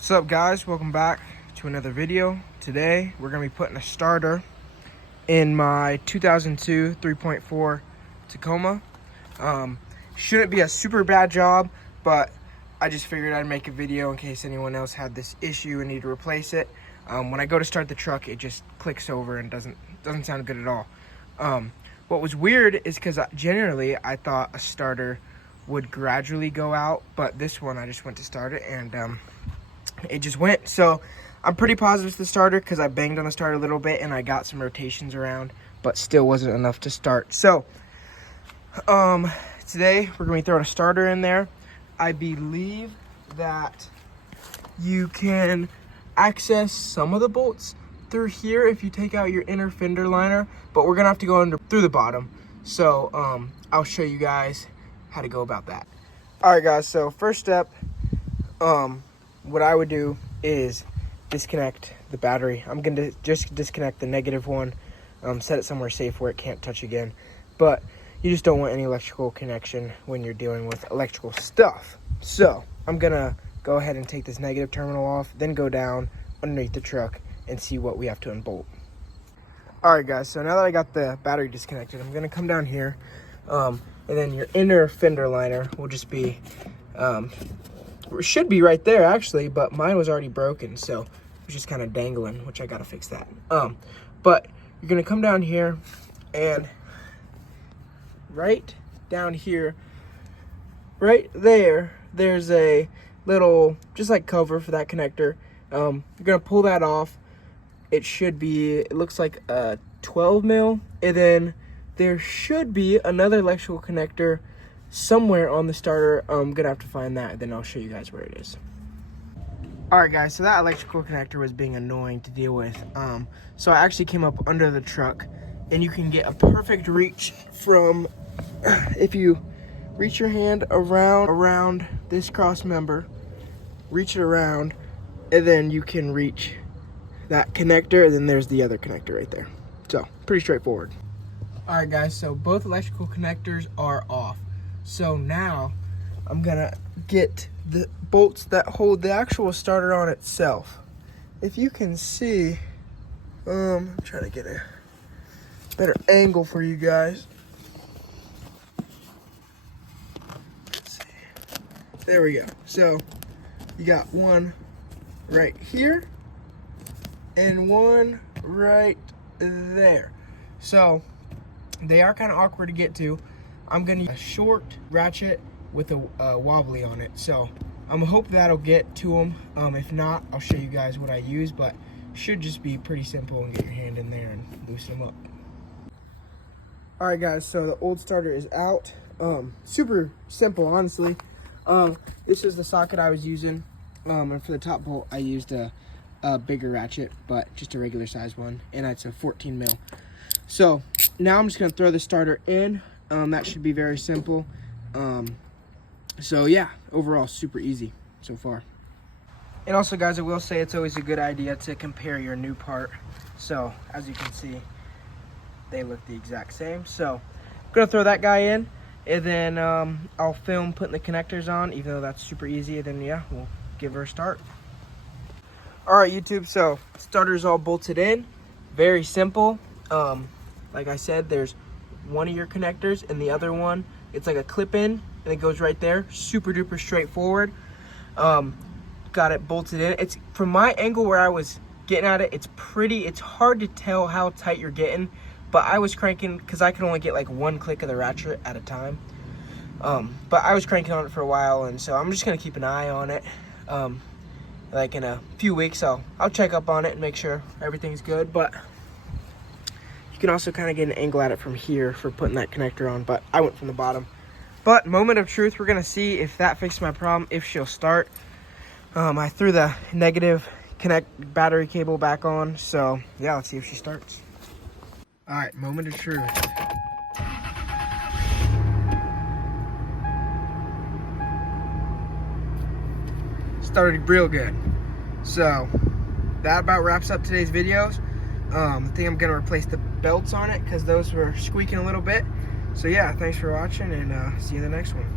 What's up, guys? Welcome back to another video. Today we're going to be putting a starter in my 2002 3.4 Tacoma. Shouldn't be a super bad job, but I just figured I'd make a video in case anyone else had this issue and need to replace it. When I go to start the truck, it just clicks over and doesn't sound good at all. What was weird is because generally I thought a starter would gradually go out, but this one I just went to start it and it just went. So I'm pretty positive it's the starter because I banged on the starter a little bit and I got some rotations around, but still wasn't enough to start. So today we're going to be throwing a starter in there. I believe that you can access some of the bolts through here if you take out your inner fender liner, but we're gonna have to go through the bottom. So I'll show you guys how to go about that. All right, guys, so first step, what I would do is disconnect the battery. I'm gonna just disconnect the negative one, set it somewhere safe where it can't touch again, but you just don't want any electrical connection when you're dealing with electrical stuff. So I'm gonna go ahead and take this negative terminal off, then go down underneath the truck and see what we have to unbolt. All right, guys, so now that I got the battery disconnected, I'm gonna come down here, and then your inner fender liner will just be, it should be right there actually, but mine was already broken, so it was just kind of dangling, which I gotta fix that. But you're gonna come down here, and right down here, right there, there's a little, just like cover for that connector. You're gonna pull that off. It should be, it looks like a 12 mil, and then there should be another electrical connector somewhere on the starter. I'm gonna have to find that, and then I'll show you guys where it is. All right, guys, so that electrical connector was being annoying to deal with. So I actually came up under the truck, and you can get a perfect reach from, if you reach your hand around this cross member, reach it around, and then you can reach that connector, and then there's the other connector right there. So pretty straightforward. All right, guys, so both electrical connectors are off. So now I'm gonna get the bolts that hold the actual starter on itself. If you can see, I'm trying to get a better angle for you guys. Let's see. There we go. So you got one right here and one right there. So they are kind of awkward to get to. I'm gonna use a short ratchet with a wobbly on it. So I'm hoping that'll get to them. If not, I'll show you guys what I use, but should just be pretty simple and get your hand in there and loosen them up. All right, guys, so the old starter is out. Super simple, honestly. This is the socket I was using. And for the top bolt, I used a bigger ratchet, but just a regular size one, and it's a 14 mil. So now I'm just gonna throw the starter in. That should be very simple. So yeah, overall super easy so far. And also, guys, I will say it's always a good idea to compare your new part. So as you can see, they look the exact same. So I'm gonna throw that guy in, and then I'll film putting the connectors on, even though that's super easy. And then yeah, we'll give her a start. All right, YouTube, so starter's all bolted in. Very simple. Like I said, there's one of your connectors, and the other one, it's like a clip in, and it goes right there. Super duper straightforward. Got it bolted in. It's from my angle where I was getting at it, it's hard to tell how tight you're getting, but I was cranking, because I can only get like one click of the ratchet at a time. But I was cranking on it for a while, and so I'm just gonna keep an eye on it. Like in a few weeks, I'll check up on it and make sure everything's good. But you can also kind of get an angle at it from here for putting that connector on, but I went from the bottom. But moment of truth, we're gonna see if that fixed my problem, if she'll start. I threw the negative battery cable back on, so yeah, let's see if she starts. All right, moment of truth. Started real good. So that about wraps up today's videos. I think I'm gonna replace the belts on it because those were squeaking a little bit. So yeah, thanks for watching, and see you in the next one.